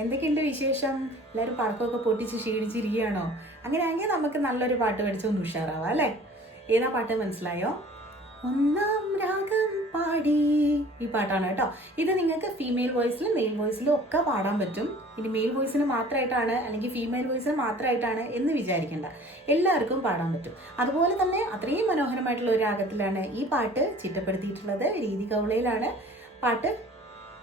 എന്തൊക്കെയുണ്ട് വിശേഷം? എല്ലാവരും പടക്കമൊക്കെ പൊട്ടിച്ച് ക്ഷീണിച്ചിരിക്കുകയാണോ? അങ്ങനെയാണെങ്കിൽ നമുക്ക് നല്ലൊരു പാട്ട് പഠിച്ചൊന്ന് ഉഷാറാവാം അല്ലേ? ഏതാ പാട്ട് മനസ്സിലായോ? ഒന്നാം രാഗം പാടി, ഈ പാട്ടാണ് കേട്ടോ. ഇത് നിങ്ങൾക്ക് ഫീമെയിൽ വോയിസിലും മെയിൽ വോയിസിലും ഒക്കെ പാടാൻ പറ്റും. ഇനി മെയിൽ വോയിസിന് മാത്രമായിട്ടാണ് അല്ലെങ്കിൽ ഫീമെയിൽ വോയിസിന് മാത്രമായിട്ടാണ് എന്ന് വിചാരിക്കേണ്ട, എല്ലാവർക്കും പാടാൻ പറ്റും. അതുപോലെ തന്നെ അത്രയും മനോഹരമായിട്ടുള്ള ഒരു രാഗത്തിലാണ് ഈ പാട്ട് ചിട്ടപ്പെടുത്തിയിട്ടുള്ളത്. രീതി കൗളയിലാണ് പാട്ട്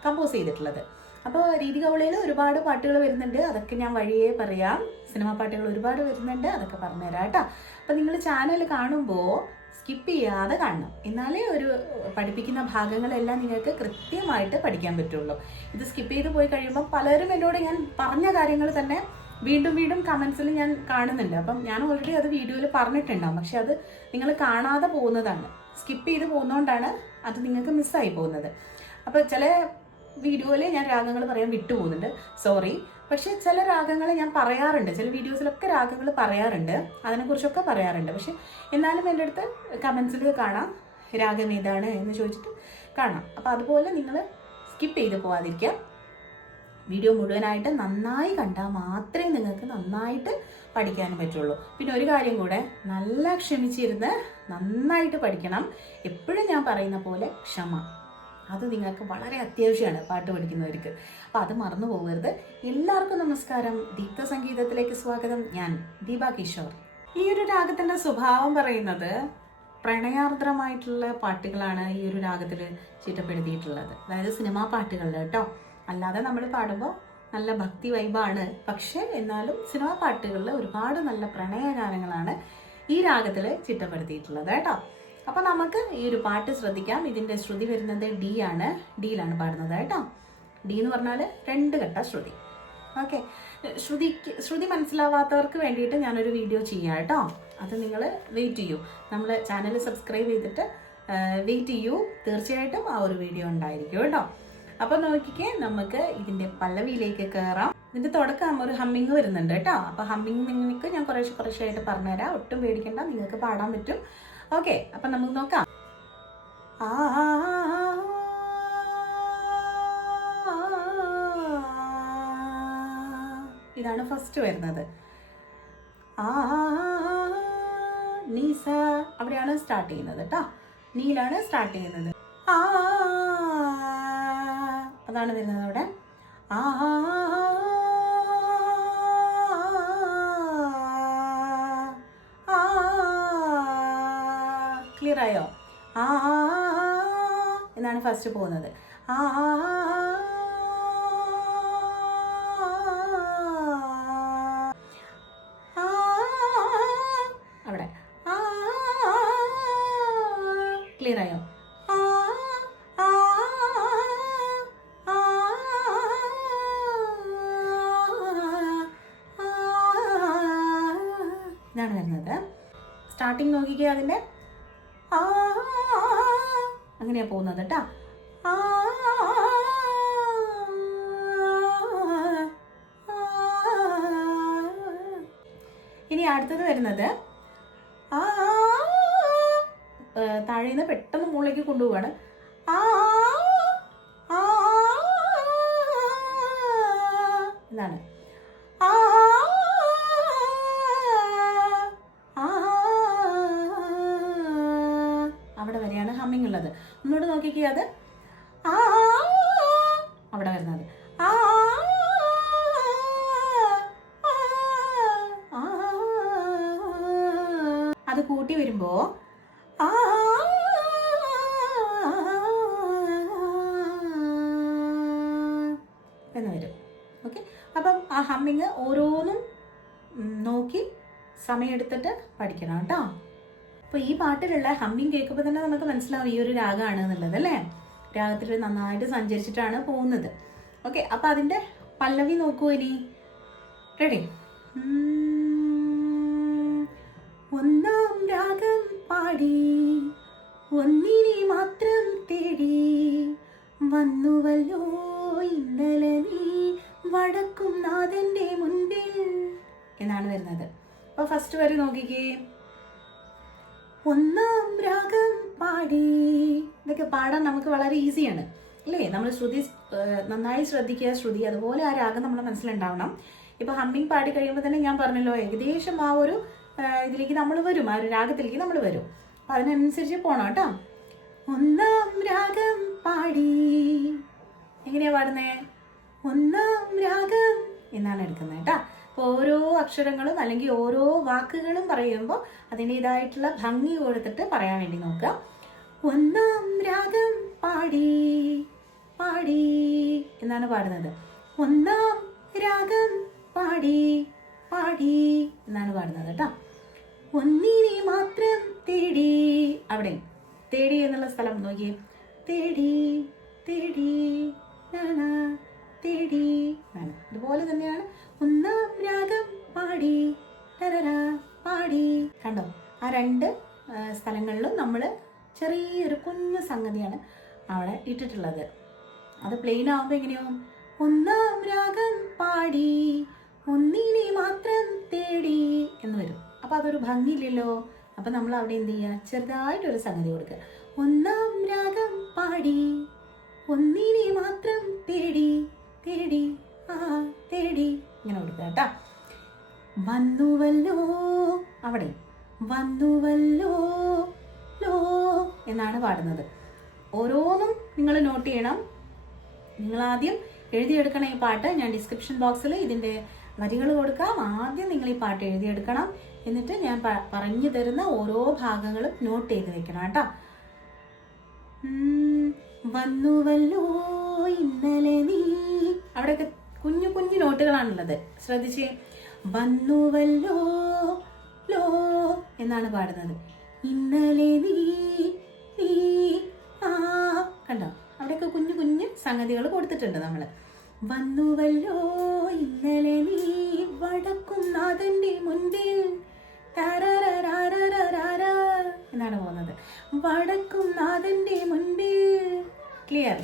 കമ്പോസ് ചെയ്തിട്ടുള്ളത്. അപ്പോൾ രീതി കൗളയിൽ ഒരുപാട് പാട്ടുകൾ വരുന്നുണ്ട്, അതൊക്കെ ഞാൻ വഴിയേ പറയാം. സിനിമാ പാട്ടുകൾ ഒരുപാട് വരുന്നുണ്ട്, അതൊക്കെ പറഞ്ഞുതരാം കേട്ടോ. അപ്പോൾ നിങ്ങൾ ചാനൽ കാണുമ്പോൾ സ്കിപ്പ് ചെയ്യാതെ കാണണം, എന്നാലേ ഒരു പഠിപ്പിക്കുന്ന ഭാഗങ്ങളെല്ലാം നിങ്ങൾക്ക് കൃത്യമായിട്ട് പഠിക്കാൻ പറ്റുള്ളൂ. ഇത് സ്കിപ്പ് ചെയ്ത് പോയി കഴിയുമ്പോൾ പലരും എന്നോട് ഞാൻ പറഞ്ഞ കാര്യങ്ങൾ തന്നെ വീണ്ടും വീണ്ടും കമൻസിൽ ഞാൻ കാണുന്നുണ്ട്. അപ്പം ഞാൻ ഓൾറെഡി അത് വീഡിയോയിൽ പറഞ്ഞിട്ടുണ്ടാവും, പക്ഷെ അത് നിങ്ങൾ കാണാതെ പോകുന്നതാണ്, സ്കിപ്പ് ചെയ്ത് പോകുന്നതുകൊണ്ടാണ് അത് നിങ്ങൾക്ക് മിസ്സായി പോകുന്നത്. അപ്പോൾ ചില വീഡിയോയിൽ ഞാൻ രാഗങ്ങൾ പറയാൻ വിട്ടുപോകുന്നുണ്ട്, സോറി. പക്ഷെ ചില രാഗങ്ങൾ ഞാൻ പറയാറുണ്ട്, ചില വീഡിയോസിലൊക്കെ രാഗങ്ങൾ പറയാറുണ്ട്, അതിനെക്കുറിച്ചൊക്കെ പറയാറുണ്ട്. പക്ഷെ എന്നാലും എൻ്റെ അടുത്ത് കമൻസിൽ കാണാം രാഗം ഏതാണ് എന്ന് ചോദിച്ചിട്ട് കാണാം. അപ്പോൾ അതുപോലെ നിങ്ങൾ സ്കിപ്പ് ചെയ്ത് പോവാതിരിക്കുക. വീഡിയോ മുഴുവനായിട്ട് നന്നായി കണ്ടാൽ മാത്രമേ നിങ്ങൾക്ക് നന്നായിട്ട് പഠിക്കാനും പറ്റുള്ളൂ. പിന്നെ ഒരു കാര്യം കൂടെ, നല്ല ക്ഷമിച്ചിരുന്ന് നന്നായിട്ട് പഠിക്കണം. എപ്പോഴും ഞാൻ പറയുന്ന പോലെ ക്ഷമ, അത് നിങ്ങൾക്ക് വളരെ അത്യാവശ്യമാണ് പാട്ട് പഠിക്കുന്നവർക്ക്. അപ്പോൾ അത് മറന്നു പോകരുത്. എല്ലാവർക്കും നമസ്കാരം, ദീപ്ത സംഗീതത്തിലേക്ക് സ്വാഗതം. ഞാൻ ദീപ കിഷോർ. ഈ ഒരു രാഗത്തിൻ്റെ സ്വഭാവം പറയുന്നത് പ്രണയാർദ്രമായിട്ടുള്ള പാട്ടുകളാണ് ഈ ഒരു രാഗത്തിൽ ചിട്ടപ്പെടുത്തിയിട്ടുള്ളത്. അതായത് സിനിമാ പാട്ടുകളിൽ കേട്ടോ. അല്ലാതെ നമ്മൾ പാടുമ്പോൾ നല്ല ഭക്തി വൈബാണ്, പക്ഷേ എന്നാലും സിനിമാ പാട്ടുകളിൽ ഒരുപാട് നല്ല പ്രണയഗാനങ്ങളാണ് ഈ രാഗത്തിൽ ചിട്ടപ്പെടുത്തിയിട്ടുള്ളത് കേട്ടോ. അപ്പോൾ നമുക്ക് ഈ ഒരു പാട്ട് ശ്രദ്ധിക്കാം. ഇതിൻ്റെ ശ്രുതി വരുന്നത് ഡി ആണ്, ഡിയിലാണ് പാടുന്നത് കേട്ടോ. ഡി എന്ന് പറഞ്ഞാൽ 2 ഘട്ട ശ്രുതി. ഓക്കെ, ശ്രുതി മനസ്സിലാവാത്തവർക്ക് വേണ്ടിയിട്ട് ഞാനൊരു വീഡിയോ ചെയ്യാം കേട്ടോ. അത് നിങ്ങൾ വെയിറ്റ് ചെയ്യൂ, നമ്മൾ ചാനൽ സബ്സ്ക്രൈബ് ചെയ്തിട്ട് വെയിറ്റ് ചെയ്യൂ. തീർച്ചയായിട്ടും ആ ഒരു വീഡിയോ ഉണ്ടായിരിക്കും കേട്ടോ. അപ്പോൾ നോക്കിക്കേ, നമുക്ക് ഇതിൻ്റെ പല്ലവിയിലേക്ക് കയറാം. ഇതിൻ്റെ തുടക്കം ഒരു ഹമ്മിങ് വരുന്നുണ്ട് കേട്ടോ. അപ്പോൾ ഹമ്മിങ് നിങ്ങൾക്ക് ഞാൻ കുറേശ്ശായിട്ട് പറഞ്ഞുതരാം, ഒട്ടും പേടിക്കണ്ട, നിങ്ങൾക്ക് പാടാൻ പറ്റും. ഓക്കെ, അപ്പം നമുക്ക് നോക്കാം. ഇതാണ് ഫസ്റ്റ് വരുന്നത്. നീസ അവിടെയാണ് സ്റ്റാർട്ട് ചെയ്യുന്നത് കേട്ടോ. നീലാണ് സ്റ്റാർട്ട് ചെയ്യുന്നത്. അതാണ് വരുന്നത് അവിടെ. ക്ലിയർ ആയോ? എന്നാണ് ഫസ്റ്റ് പോകുന്നത്. അവിടെ ക്ലിയർ ആയോ? ഇതാണ് വരുന്നത്. സ്റ്റാർട്ടിങ് നോക്കിക്കേ, അതിൻ്റെ അങ്ങനെയാ പോകുന്നത് കേട്ടോ. ഇനി അടുത്തത് വരുന്നത് താഴേന്ന് പെട്ടെന്ന് മുകളിലേക്ക് കൊണ്ടുപോവാണ്. ഇതാണ് അവിടെ വരെയാണ് ഹമ്മിങ് ഉള്ളത്. ഒന്നുകൂടെ നോക്കിക്കേ, അത് അവിടെ വരുന്നത്. അത് കൂട്ടി വരുമ്പോ എന്ന് വരും. ഓക്കെ, അപ്പം ആ ഹമ്മിങ് ഓരോന്നും നോക്കി സമയമെടുത്തിട്ട് പഠിക്കണം കേട്ടോ. അപ്പോൾ ഈ പാട്ടിലുള്ള ഹമ്മിങ് കേൾക്കുമ്പോൾ തന്നെ നമുക്ക് മനസ്സിലാവും ഈ ഒരു രാഗമാണ് എന്നുള്ളത് അല്ലേ. രാഗത്തിൽ നന്നായിട്ട് സഞ്ചരിച്ചിട്ടാണ് പോകുന്നത്. ഓക്കെ, അപ്പോൾ അതിൻ്റെ പല്ലവി നോക്കൂ. ഇനി റെഡി? ഒന്നാം രാഗം പാടി, ഒന്നിനെ മാത്രം തേടി, വന്നുവല്ലോ ഇന്നലെ നീ വടക്കും നാഥന്റെ മുൻപിൽ എന്നാണ് വരുന്നത്. അപ്പോൾ ഫസ്റ്റ് വരെ നോക്കിക്കേ. ഒന്നാം രാഗം പാടി, ഇതൊക്കെ പാടാൻ നമുക്ക് വളരെ ഈസിയാണ്. അല്ലേ? നമ്മൾ ശ്രുതി നന്നായി ശ്രദ്ധിക്കുക, ശ്രുതി അതുപോലെ ആ രാഗം നമ്മുടെ മനസ്സിലുണ്ടാവണം. ഇപ്പൊ ഹമ്മിങ് പാടി കഴിയുമ്പോൾ തന്നെ ഞാൻ പറഞ്ഞല്ലോ, ഏകദേശം ആ ഒരു ഇതിലേക്ക് നമ്മൾ വരും, ആ ഒരു രാഗത്തിലേക്ക് നമ്മൾ വരും. അപ്പൊ അതിനനുസരിച്ച് പോണം കേട്ടോ. ഒന്നാം രാഗം പാടി, എങ്ങനെയാ പാടുന്നേ? ഒന്നാം രാഗം എന്നാണ് എടുക്കുന്നത് കേട്ടോ. അപ്പോൾ ഓരോ അക്ഷരങ്ങളും അല്ലെങ്കിൽ ഓരോ വാക്കുകളും പറയുമ്പോൾ അതിൻ്റെതായിട്ടുള്ള ഭംഗി കൊടുത്തിട്ട് പറയാൻ വേണ്ടി നോക്കുക. ഒന്നാം രാഗം പാടി പാടി എന്നാണ് പാടുന്നത്. ഒന്നാം രാഗം പാടി പാടി എന്നാണ് പാടുന്നത് കേട്ടോ. ഒന്നിനെ മാത്രം തേടി, അവിടെ തേടി എന്നുള്ള സ്ഥലം നോക്കിയേ. തേടി തേടി തേടി, ഇതുപോലെ തന്നെയാണ് ഒന്നാം രാഗം പാടി പാടി. കണ്ടോ? ആ രണ്ട് സ്ഥലങ്ങളിലും നമ്മൾ ചെറിയൊരു കുഞ്ഞു സംഗതിയാണ് അവിടെ ഇട്ടിട്ടുള്ളത്. അത് പ്ലെയിൻ ആവുമ്പോൾ എങ്ങനെയോ ഒന്നാം രാഗം പാടി ഒന്നിനെ മാത്രം തേടി എന്ന് വരും. അപ്പം അതൊരു ഭംഗിയില്ലല്ലോ. അപ്പം നമ്മൾ അവിടെ എന്ത് ചെയ്യുക? ചെറുതായിട്ടൊരു സംഗതി കൊടുക്കുക. ഒന്നാം രാഗം പാടി ഒന്നിനെ മാത്രം തേടി തേടി തേടി ഇങ്ങനെ കൊടുക്കുക കേട്ടോ. വന്നുവല്ലോ, അവിടെ വന്നുവല്ലോ ലോ എന്നാണ് പാടുന്നത്. ഓരോന്നും നിങ്ങൾ നോട്ട് ചെയ്യണം. നിങ്ങൾ ആദ്യം എഴുതിയെടുക്കണം ഈ പാട്ട്. ഞാൻ ഡിസ്ക്രിപ്ഷൻ ബോക്സിൽ ഇതിൻ്റെ വരികൾ കൊടുക്കാം. ആദ്യം നിങ്ങൾ ഈ പാട്ട് എഴുതിയെടുക്കണം. എന്നിട്ട് ഞാൻ പറഞ്ഞു തരുന്ന ഓരോ ഭാഗങ്ങളും നോട്ട് ചെയ്ത് വെക്കണം കേട്ടോ. വന്നുവല്ലോ ഇന്നലെ നീ, അവിടെയൊക്കെ കുഞ്ഞു കുഞ്ഞു നോട്ടുകളാണുള്ളത്, ശ്രദ്ധിച്ചേ. വന്നുവല്ലോ ലോ എന്നാണ് പാടുന്നത്. ഇന്നലെ നീ നീ ആ, കണ്ടോ? അവിടെയൊക്കെ കുഞ്ഞു കുഞ്ഞു സംഗതികൾ കൊടുത്തിട്ടുണ്ട് നമ്മൾ. വന്നുവല്ലോ ഇന്നലെ നീ വടക്കും നാഥന്റെ മുൻപിൽ എന്നാണ് പോകുന്നത്. വടക്കും നാഥന്റെ മുൻപിൽ. ക്ലിയർ?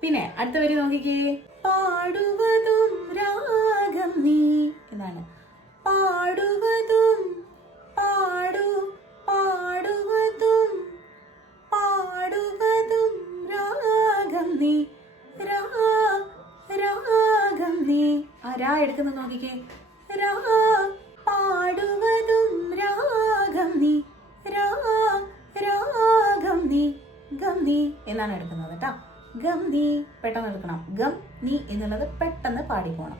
പിന്നെ അടുത്ത വരി നോക്കിക്കേ. പാടുവതും രാഗം നീ എന്നാണ്. പാടുവതും പാടുവതും പാടുവതും രാഗം നീ രാഗം നീ. ആ രാ എടുക്കുന്നത് നോക്കിക്കേ. പാടുവതും രാഗം നീ രാഗം നീ ഗം നീ എന്നാണ് എടുക്കുന്നത് കേട്ടോ. ഗം നീ പെട്ടെന്ന് എടുക്കണം. ഗം നീ എന്നുള്ളത് പെട്ടെന്ന് പാടിപ്പോണം.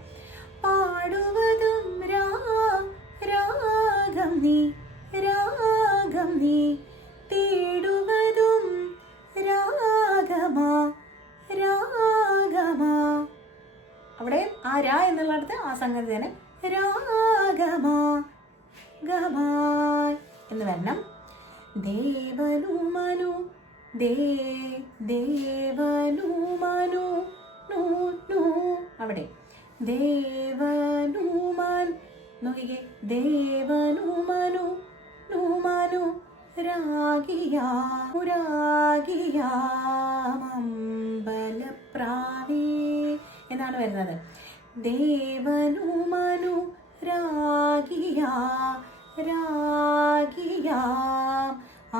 പാടുവതും രാഗം നീ തേടുവതും രാഗമാ. അവിടെ ആ രാ എന്നുള്ളിടത്ത് ആ സംഗതി തന്നെ രാഗമാ ഗമാ എന്ന് വരണം. ദേവനുമനു ദേവനുമനു നൂ അവിടെ ദേവനുമാൻ നോക്കിക്കേ. ദേവനുമനു നുമനു രാഗിയാമമ്പലപ്രാവേ എന്നാണ് വരുന്നത്. ദേവനുമനു രാഗിയാം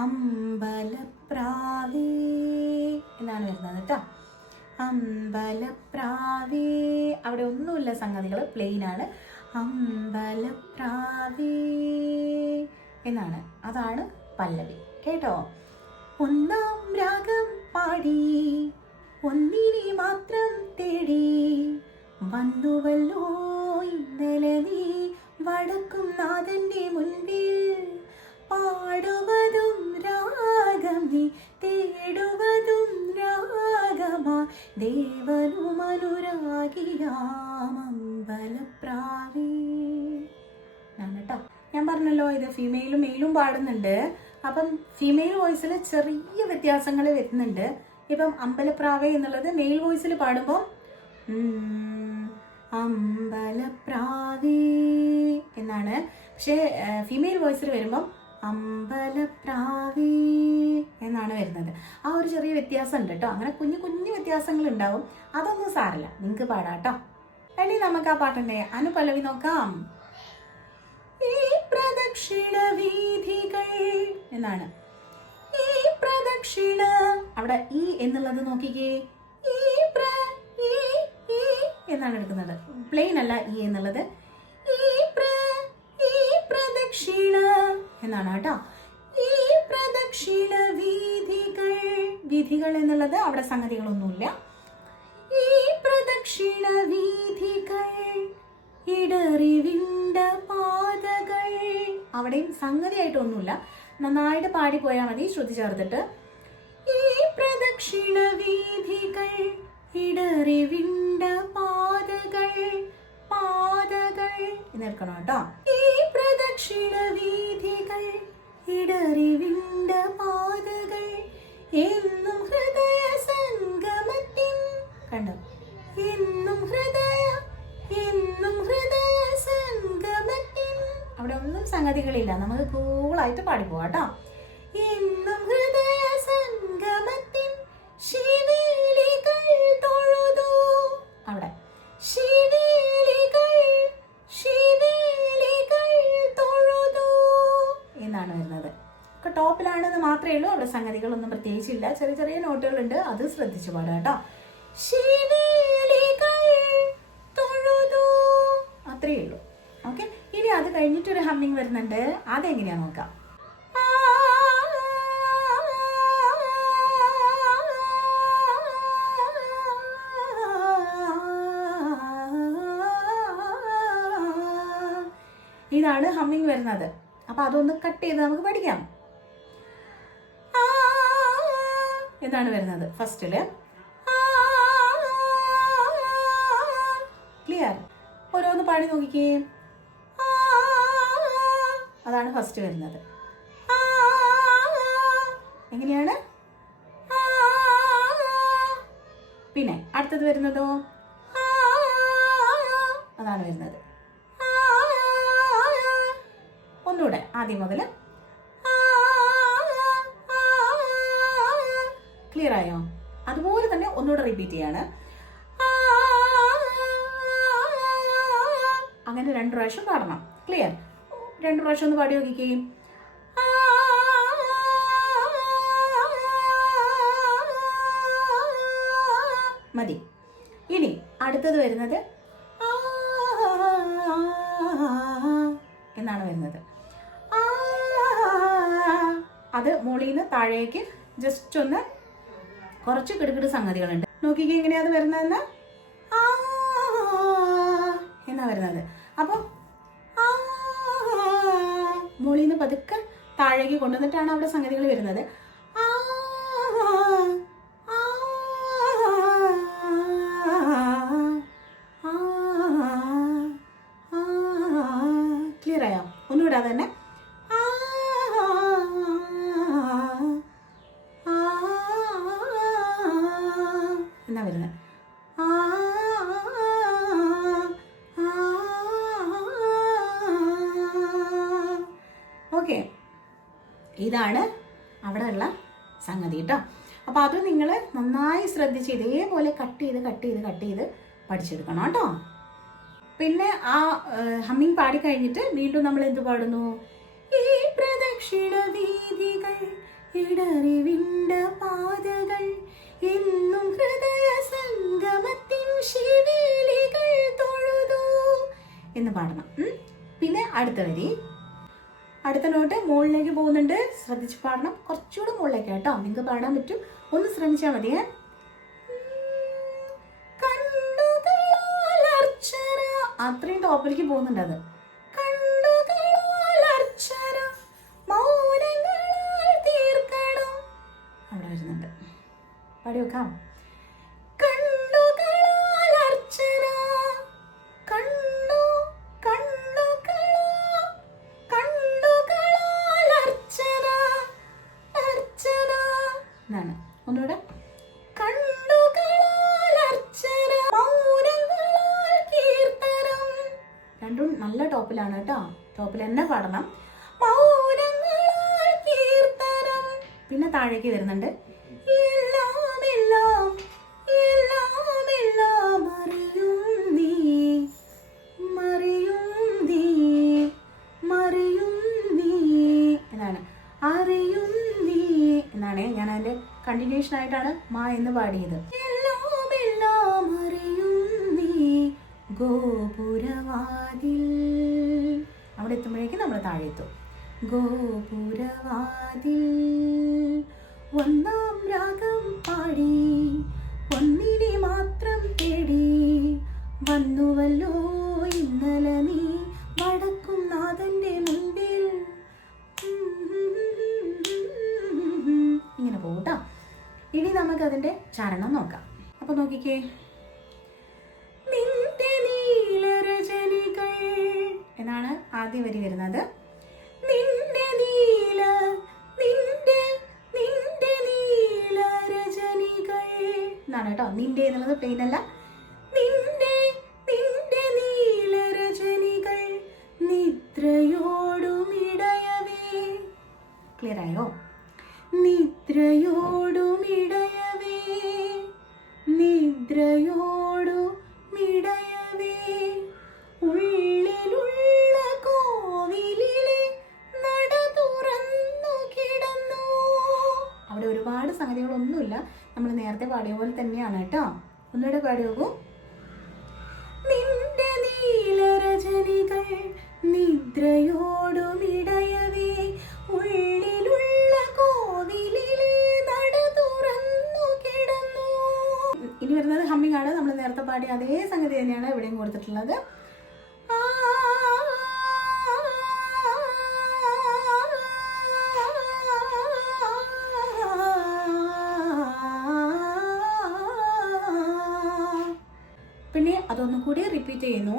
അമ്പലപ്രാവേ എന്നാണ് വരുന്നത് കേട്ടോ. അമ്പലപ്രാവേ, അവിടെ ഒന്നുമില്ല സംഗതികൾ, പ്ലെയിൻ ആണ്. അമ്പലപ്രാവേ എന്നാണ്. അതാണ് പല്ലവി കേട്ടോ. ഒന്നാം രാഗം പാടി ഒന്നിനെ മാത്രം തേടി വന്നുവല്ലോ ഇന്നലെ നീ വടക്കും നാഥന്റെ മുൻപിൽ. പാടുവതും രാഗം നീ തേടുവതും രാഗമാ ദേവനുമനുരാഗിയാമമ്പലപ്രാവേ കേട്ടോ. ഞാൻ പറഞ്ഞല്ലോ ഇത് ഫീമെയിലും മെയിലും പാടുന്നുണ്ട്. അപ്പം ഫീമെയിൽ വോയിസിൽ ചെറിയ വ്യത്യാസങ്ങൾ വരുന്നുണ്ട്. ഇപ്പം അമ്പലപ്രാവേ എന്നുള്ളത് മെയിൽ വോയിസിൽ പാടുമ്പോൾ അമ്പലപ്രാവേ എന്നാണ്. പക്ഷേ ഫീമെയിൽ വോയിസിൽ വരുമ്പം അമ്പലപ്രാവേ എന്നാണ് വരുന്നത്. ആ ഒരു ചെറിയ വ്യത്യാസം ഉണ്ട് കേട്ടോ. അങ്ങനെ കുഞ്ഞു കുഞ്ഞു വ്യത്യാസങ്ങൾ ഉണ്ടാവും. അതൊന്നും സാരില്ല, നിങ്ങൾക്ക് പാടാം കേട്ടോ. ഇനി നമുക്ക് ആ പാട്ടിൻ്റെ അനുപല്ലവി നോക്കാം. ഈ പ്രദക്ഷിണ വീഥികൾ എന്നാണ്. ഈ പ്രദക്ഷിണ, അവിടെ ഈ എന്നുള്ളത് നോക്കിക്കേ. ഈ പ്ര ഈ ഈ എന്നാണ് എടുക്കുന്നത്. പ്ലെയിൻ അല്ല ഈ എന്നുള്ളത്. ഈ പ്രദക്ഷിണ എന്നാണ് കേട്ടോ. ഈ പ്രദക്ഷിണ വീഥികൾ. വീഥികൾ എന്നുള്ളത് അവിടെ സംഗതികളൊന്നുമില്ല. ഈ പ്രദക്ഷിണ വീഥികൾ ഇടറിവിണ്ട പാതകൾ. അവിടെയും സംഗതിയായിട്ടൊന്നുമില്ല. നന്നായിട്ട് പാടിപ്പോയാൽ മതി ശ്രുതി ചേർത്തിട്ട്. ഈ പ്രദക്ഷിണ വീഥികൾ ഇടറിവിണ്ട പാതകൾ. പാതകൾ എന്നെടുക്കണം കേട്ടോ. ഈ പ്രദക്ഷിണ വീഥികൾ ഇടറിവിണ്ട പാതകൾ എന്നും ഹൃദയ സംഗമത്തിൻ. കണ്ടോ? എന്നും ഹൃദയ സംഗമത്തിൻ. അവിടെ ഒന്നും സംഗതികളില്ല. നമുക്ക് കൂളായിട്ട് പാടിപ്പോവാ കേട്ടോ. എന്നും ഹൃദയ സംഗമത്തിൻ ശിവേലികൾ തൊഴുതു. അവിടെ ശിവേലികൾ തൊഴുതു എന്നാണ് വരുന്നത്. ഒക്കെ ടോപ്പിലാണെന്ന് മാത്രമേ ഉള്ളൂ. അവിടെ സംഗതികളൊന്നും പ്രത്യേകിച്ചില്ല. ചെറിയ ചെറിയ നോട്ടുകളുണ്ട്. അത് ശ്രദ്ധിച്ചു പാടുക കേട്ടോ. ശിവേലികൾ തൊഴുതു, അത്രയേ ഉള്ളൂ. ഓക്കെ, ഇനി അത് കഴിഞ്ഞിട്ടൊരു ഹമ്മിങ് വരുന്നുണ്ട്. അതെങ്ങനെയാ നോക്കാം. ഇതാണ് ഹമ്മിങ് വരുന്നത്. അപ്പൊ അതൊന്ന് കട്ട് ചെയ്ത് നമുക്ക് പഠിക്കാം. എന്താണ് വരുന്നത് ഫസ്റ്റില്? ക്ലിയർ? ഓരോന്ന് പാടി നോക്കിക്കേ. അതാണ് ഫസ്റ്റ് വരുന്നത്. എങ്ങനെയാണ്? പിന്നെ അടുത്തത് വരുന്നതോ അതാണ് വരുന്നത്. ഒന്നുകൂടെ ആദ്യം മുതൽ. ക്ലിയർ ആയോ? അതുപോലെ തന്നെ ഒന്നുകൂടെ റിപ്പീറ്റ് ചെയ്യാണ്. അങ്ങനെ 2 പ്രാവശ്യം പാടണം. ക്ലിയർ? 2 പ്രാവശ്യം ഒന്ന് പാടി നോക്കിക്കുകയും. മതി. ഇനി അടുത്തത് വരുന്നത് എന്നാണ് വരുന്നത്. അത് മുകളിൽ നിന്ന് താഴേക്ക് ജസ്റ്റ് ഒന്ന് കുറച്ച് കിടുകിട് സംഗതികളുണ്ട്. നോക്കിക്കേ എങ്ങനെയാ അത് വരുന്നതെന്ന്. എന്നാ വരുന്നത്. അപ്പോൾ മുകളിൽ നിന്ന് പതുക്കെ താഴേക്ക് കൊണ്ടുവന്നിട്ടാണ് അവിടെ സംഗതികൾ വരുന്നത്. ക്ലിയർ ആയോ? ഒന്നുകൂടെ തന്നെ. എന്നാ വരുന്നത്. ഓക്കെ, ഇതാണ് അവിടെ ഉള്ള സംഗതി കേട്ടോ. അപ്പോൾ അത് നിങ്ങൾ നന്നായി ശ്രദ്ധിച്ച് ഇതേപോലെ കട്ട് ചെയ്ത് പഠിച്ചെടുക്കണം കേട്ടോ. പിന്നെ ആ ഹമ്മിങ് പാടി കഴിഞ്ഞിട്ട് വീണ്ടും നമ്മൾ എന്ത് പാടുന്നു? ഈ പ്രദക്ഷിണ വീഥികൾ ഇടറിവിണ്ട പാതകൾ എന്നും ഹൃദയ സംഗമത്തിൻ ശിവേലികൾ തൊഴുതു എന്ന് പാടണം. പിന്നെ അടുത്ത വരി, അടുത്ത നോട്ട് മുകളിലേക്ക് പോകുന്നുണ്ട്. ശ്രദ്ധിച്ച് പാടണം. കുറച്ചുകൂടെ മുകളിലേക്ക് കേട്ടോ. നിങ്ങൾക്ക് പാടാൻ പറ്റും. ഒന്ന് ശ്രമിച്ചാൽ മതിയേ. അത്രയും ടോപ്പിലേക്ക് പോകുന്നുണ്ട്. അത് അവിടെ വരുന്നുണ്ട്. പാടി വെക്കാം. എന്നാണ്. ഒന്നുകൂടെ. രണ്ടും നല്ല ടോപ്പിലാണ് കേട്ടോ. ടോപ്പിൽ തന്നെ പാടണം. പിന്നെ താഴേക്ക് വരുന്നുണ്ട്. എല്ലാം എല്ലാം എല്ലാം എല്ലാം അറിയും നീ മറിയും നീ മറിയും നീ എന്നാണ്. അറിയും നീ എന്നാണ്. ഞാൻ അതിന്റെ കണ്ടിന്യൂഷൻ ആയിട്ടാണ് മാ എന്ന് പാടിയത്. എല്ലാം ഗോപുരവാതിൽ. അവിടെ എത്തുമ്പോഴേക്കും നമ്മൾ താഴെ എത്തും. ഗോപുരവാതിൽ ഒന്നാം രാഗം പാടി, ഒന്നിനെ മാത്രം തേടി, വന്നുവല്ലോ ഇന്നലെ നീ വടക്കും നാഥന്റെ മുൻപിൽ. ഇങ്ങനെ പോകട്ടോ. ഇനി നമുക്കതിൻ്റെ ചരണം നോക്കാം. അപ്പോൾ നോക്കിക്കേ. നിന്റെ നീലരജനികൾ എന്നാണ് ആദ്യ വരി വരുന്നത്. നിന്റെ നീലരജനികൾ എന്നാണ് കേട്ടോ. നിന്റെ എന്നുള്ളത് പ്ലെയിൻ അല്ല. നിന്റെ നീലരജനികൾ നിദ്രയോടുമിടയവേ. ക്ലിയർ ആയോ? നിദ്രയോടുമിടയവേ, നിദ്രയോടുമിടയവേ, ഉള്ളിലുള്ള കോവിലിലെ നട തുറന്നു കിടന്നു. അവിടെ ഒരുപാട് സംഗതികളൊന്നുമില്ല, നമ്മൾ നേരത്തെ പാടിയ പോലെ തന്നെയാണ് കേട്ടോ. ഒന്നുകൂടെ പാടി നോക്കൂ. നിന്റെ നീലരജനികൾ നിദ്രയോടുമിടയവേ, ഉള്ളിലുള്ള കോവിലിലെ നട തുറന്നു കിടന്നു. ഇനി വരുന്നത് ഹമ്മിങ് ആണ്. നമ്മൾ നേരത്തെ പാടിയ അതേ സംഗതി തന്നെയാണ് ഇവിടെയും കൊടുത്തിട്ടുള്ളത്. പിന്നെ അതൊന്നും കൂടി റിപ്പീറ്റ് ചെയ്യുന്നു.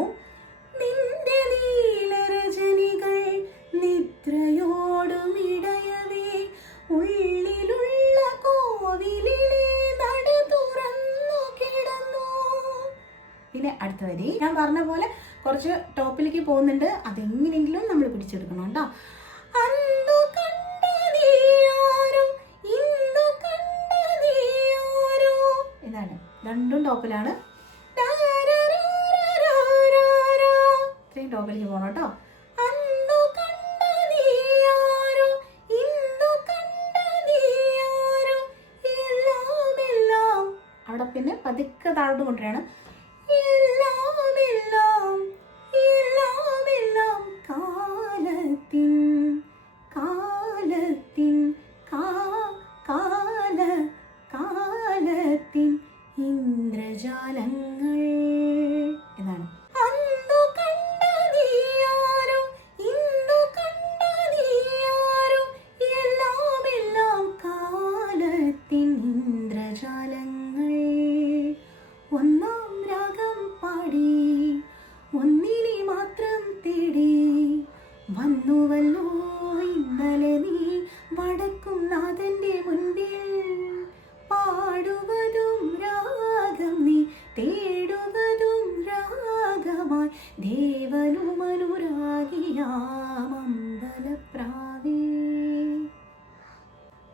നിന്റെ നീലരജനികൾ നിദ്രയോടുമിടയവേ, ഉള്ളിലുള്ള കോവിലിലെ നട തുറന്നു കിടന്നു. പിന്നെ അടുത്ത വരി ഞാൻ പറഞ്ഞ പോലെ കുറച്ച് ടോപ്പിലേക്ക് പോകുന്നുണ്ട്. അതെങ്ങനെയെങ്കിലും നമ്മൾ പിടിച്ചെടുക്കണം കേട്ടോ. അന്നു കണ്ട നീയാരോ, ഇന്നു കണ്ട നീയാരോ. ഇതാണ്, രണ്ടും ടോപ്പിലാണ്. ഇത്രയും ടോപ്പിലേക്ക് പോകണം കേട്ടോ. അന്നു കണ്ട നീയാരോ, ഇന്നു കണ്ട നീയാരോ, എല്ലാം എല്ലാം. അവിടെ പിന്നെ പതുക്കെ താഴോട്ട് കൊണ്ടുവരികയാണ്. എല്ലാം എല്ലാം, എല്ലാം എല്ലാം കാലത്തിൻ കാലത്തിൻ കാലത്തിൻ ഇന്ദ്രജാലങ്ങൾ എന്നാണ്. അന്നു കണ്ട നീയാരോ, ഇന്നു കണ്ട നീയാരോ, എല്ലാം എല്ലാം കാലത്തിൻ ഇന്ദ്രജാലങ്ങൾ. ഒന്നാം രാഗം പാടി, ഒന്നിനെ മാത്രം തേടി, വന്നുവല്ലോ ഇന്നലെ നീ വടക്കും നാഥന്റെ മുൻപിൽ. പാടുവതും രാഗം നീ, തേടുവതും രാഗമായി, ദേവനും അനുരാഗിയാമമ്പലപ്രാവേ.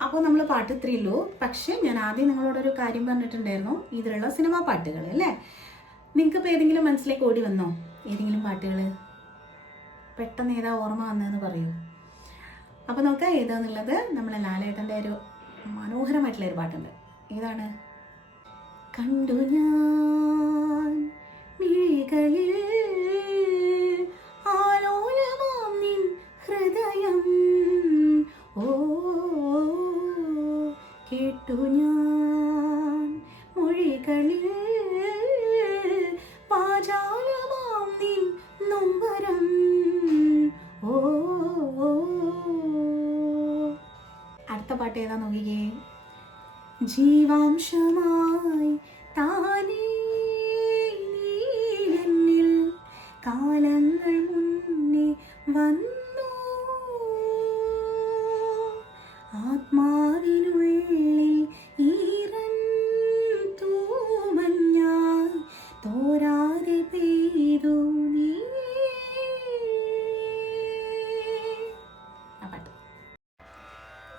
അപ്പോൾ നമ്മൾ പാട്ട് ഇത്രയേ ഉള്ളൂ. പക്ഷെ ഞാൻ ആദ്യം നിങ്ങളോടൊരു കാര്യം പറഞ്ഞിട്ടുണ്ടായിരുന്നു, ഇതിലുള്ള സിനിമാ പാട്ടുകൾ അല്ലേ. നിങ്ങൾക്കിപ്പോൾ ഏതെങ്കിലും മനസ്സിലേക്ക് ഓടി വന്നോ? ഏതെങ്കിലും പാട്ടുകൾ പെട്ടെന്ന് ഏതാ ഓർമ്മ വന്നതെന്ന് പറയൂ. അപ്പോൾ നോക്കാം ഏതാന്നുള്ളത്. നമ്മളെ ലാലേട്ടൻ്റെ ഒരു മനോഹരമായിട്ടുള്ളൊരു പാട്ടുണ്ട്. ഏതാണ്? കണ്ടു ഞാൻ മിഴികളിൽ ആലോലമാം നിൻ ഹൃദയം, ഓ കേട്ടു ഞാൻ മൊഴികളിൽ വാചാലമാം നിൻ നൊമ്പരം, ഓ. അടുത്ത പാട്ട് ഏതാ നോക്കിക്കേ. ജീവാംശമായി താനേ നീ എന്നിൽ കാലങ്ങൾ മുന്നേ വന്നു, ആത്മാവിനുള്ളിൽ ഈറൻ തൂമഞ്ഞായി തോരാതെ പെയ്തു നീ.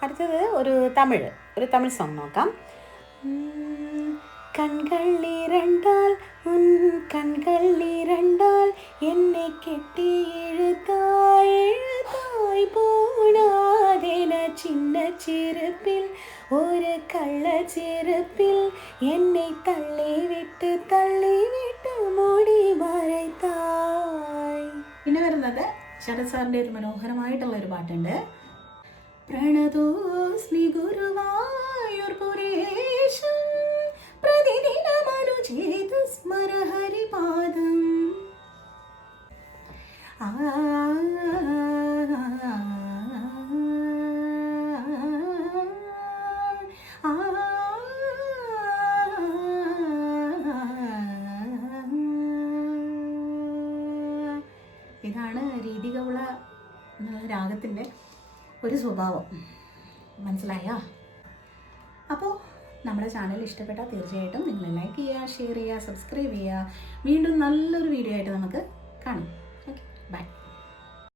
അടുത്തത് ഒരു തമിഴ് സോങ് നോക്കാം. കൺകൾ இரண்டால் உன் கண்கள் இரண்டால் என்னை கெட்டி இழுத்தாய் போனாதென சின்ன சிரிப்பில் ஒரு கள்ளச்சிரிப்பில் என்னை தள்ளி விட்டு மூடி மறை ശരത് സാറിൻ്റെ ഒരു മനോഹരമായിട്ടുള്ളൊരു പാട്ടുണ്ട്. പ്രണതോസ്മി ഗുരുവായൂർപുരേശം പ്രതിദിനമനുചേതസ്മര ഹരിപാദം. ഇതാണ് രീതികൗള എന്നുള്ള രാഗത്തിൻ്റെ ഒരു സ്വഭാവം. മനസ്സിലായോ? അപ്പോൾ നമ്മുടെ ചാനൽ ഇഷ്ടപ്പെട്ടാൽ തീർച്ചയായിട്ടും നിങ്ങൾ ലൈക്ക് ചെയ്യുക, ഷെയർ ചെയ്യുക, സബ്സ്ക്രൈബ് ചെയ്യുക. വീണ്ടും നല്ലൊരു വീഡിയോ ആയിട്ട് നമുക്ക് കാണാം.